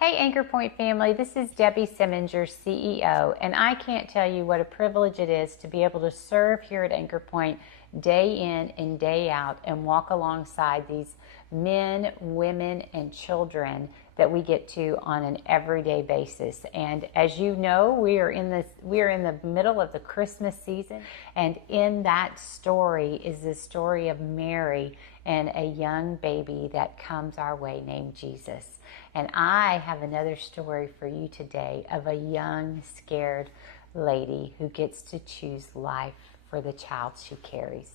Hey Anchor Point family, this is Debbie Simmons, your CEO, and I can't tell you what a privilege it is to be able to serve here at Anchor Point day in and day out and walk alongside these men, women, and children that we get to on an everyday basis. And as you know, we are in the middle of the Christmas season, and in that story is the story of Mary and a young baby that comes our way named Jesus. And I have another story for you today of a young, scared lady who gets to choose life for the child she carries.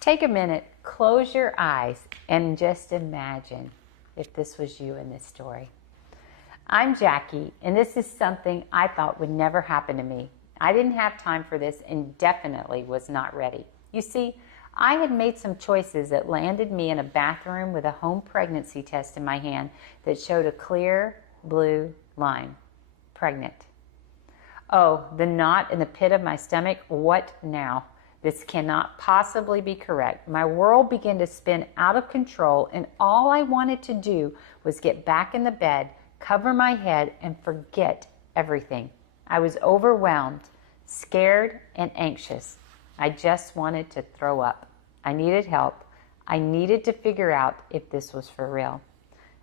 Take a minute, close your eyes, and just imagine if this was you in this story. I'm Jackie, and this is something I thought would never happen to me. I didn't have time for this and definitely was not ready. You see, I had made some choices that landed me in a bathroom with a home pregnancy test in my hand that showed a clear blue line. Pregnant. Oh, the knot in the pit of my stomach. What now? This cannot possibly be correct. My world began to spin out of control, and all I wanted to do was get back in the bed, cover my head, and forget everything. I was overwhelmed, scared, and anxious. I just wanted to throw up. I needed help. I needed to figure out if this was for real.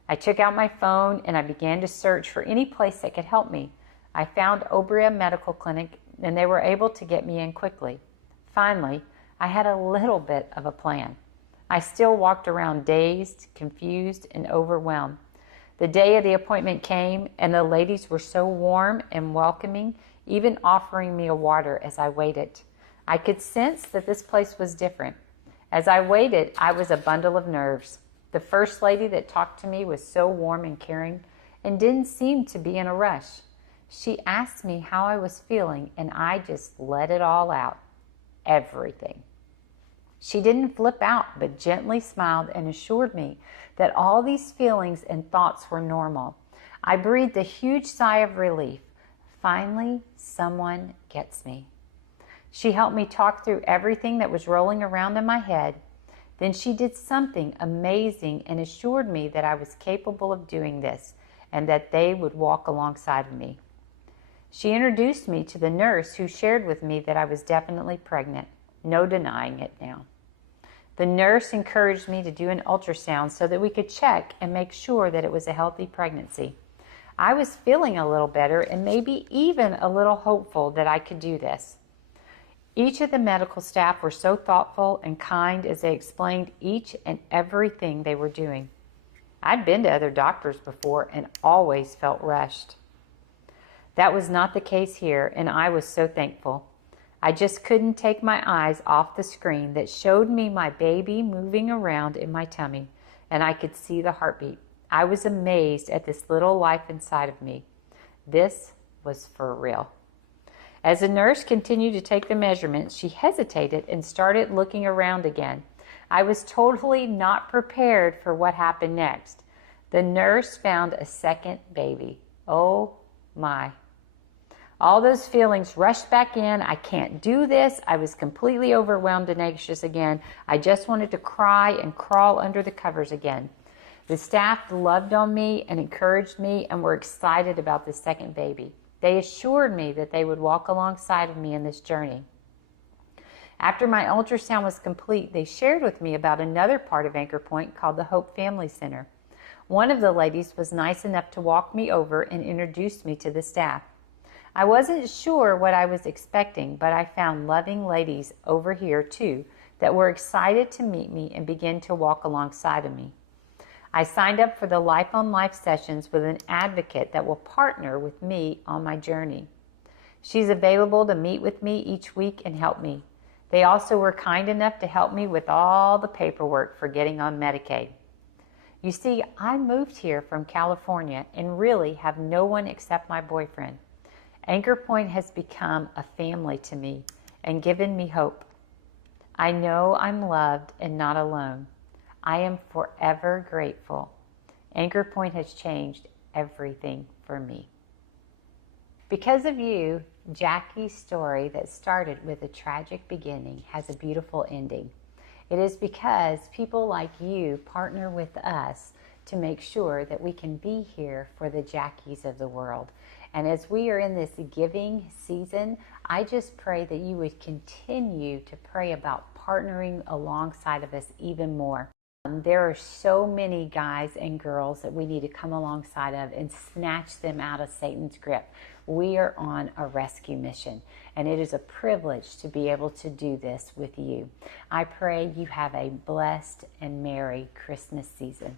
I took out my phone and I began to search for any place that could help me. I found Obria Medical Clinic and they were able to get me in quickly. Finally, I had a little bit of a plan. I still walked around dazed, confused, and overwhelmed. The day of the appointment came and the ladies were so warm and welcoming, even offering me a water as I waited. I could sense that this place was different. As I waited, I was a bundle of nerves. The first lady that talked to me was so warm and caring and didn't seem to be in a rush. She asked me how I was feeling and I just let it all out. Everything. She didn't flip out, but gently smiled and assured me that all these feelings and thoughts were normal. I breathed a huge sigh of relief. Finally, someone gets me. She helped me talk through everything that was rolling around in my head. Then she did something amazing and assured me that I was capable of doing this and that they would walk alongside of me. She introduced me to the nurse who shared with me that I was definitely pregnant. No denying it now. The nurse encouraged me to do an ultrasound so that we could check and make sure that it was a healthy pregnancy. I was feeling a little better and maybe even a little hopeful that I could do this. Each of the medical staff were so thoughtful and kind as they explained each and everything they were doing. I'd been to other doctors before and always felt rushed. That was not the case here, and I was so thankful. I just couldn't take my eyes off the screen that showed me my baby moving around in my tummy, and I could see the heartbeat. I was amazed at this little life inside of me. This was for real. As the nurse continued to take the measurements, she hesitated and started looking around again. I was totally not prepared for what happened next. The nurse found a second baby. Oh my. All those feelings rushed back in. I can't do this. I was completely overwhelmed and anxious again. I just wanted to cry and crawl under the covers again. The staff loved on me and encouraged me and were excited about the second baby. They assured me that they would walk alongside of me in this journey. After my ultrasound was complete, they shared with me about another part of Anchor Point called the Hope Family Center. One of the ladies was nice enough to walk me over and introduce me to the staff. I wasn't sure what I was expecting, but I found loving ladies over here too that were excited to meet me and begin to walk alongside of me. I signed up for the Life on Life sessions with an advocate that will partner with me on my journey. She's available to meet with me each week and help me. They also were kind enough to help me with all the paperwork for getting on Medicaid. You see, I moved here from California and really have no one except my boyfriend. Anchor Point has become a family to me and given me hope. I know I'm loved and not alone. I am forever grateful. Anchor Point has changed everything for me. Because of you, Jackie's story that started with a tragic beginning has a beautiful ending. It is because people like you partner with us to make sure that we can be here for the Jackies of the world. And as we are in this giving season, I just pray that you would continue to pray about partnering alongside of us even more. There are so many guys and girls that we need to come alongside of and snatch them out of Satan's grip. We are on a rescue mission, and it is a privilege to be able to do this with you. I pray you have a blessed and merry Christmas season.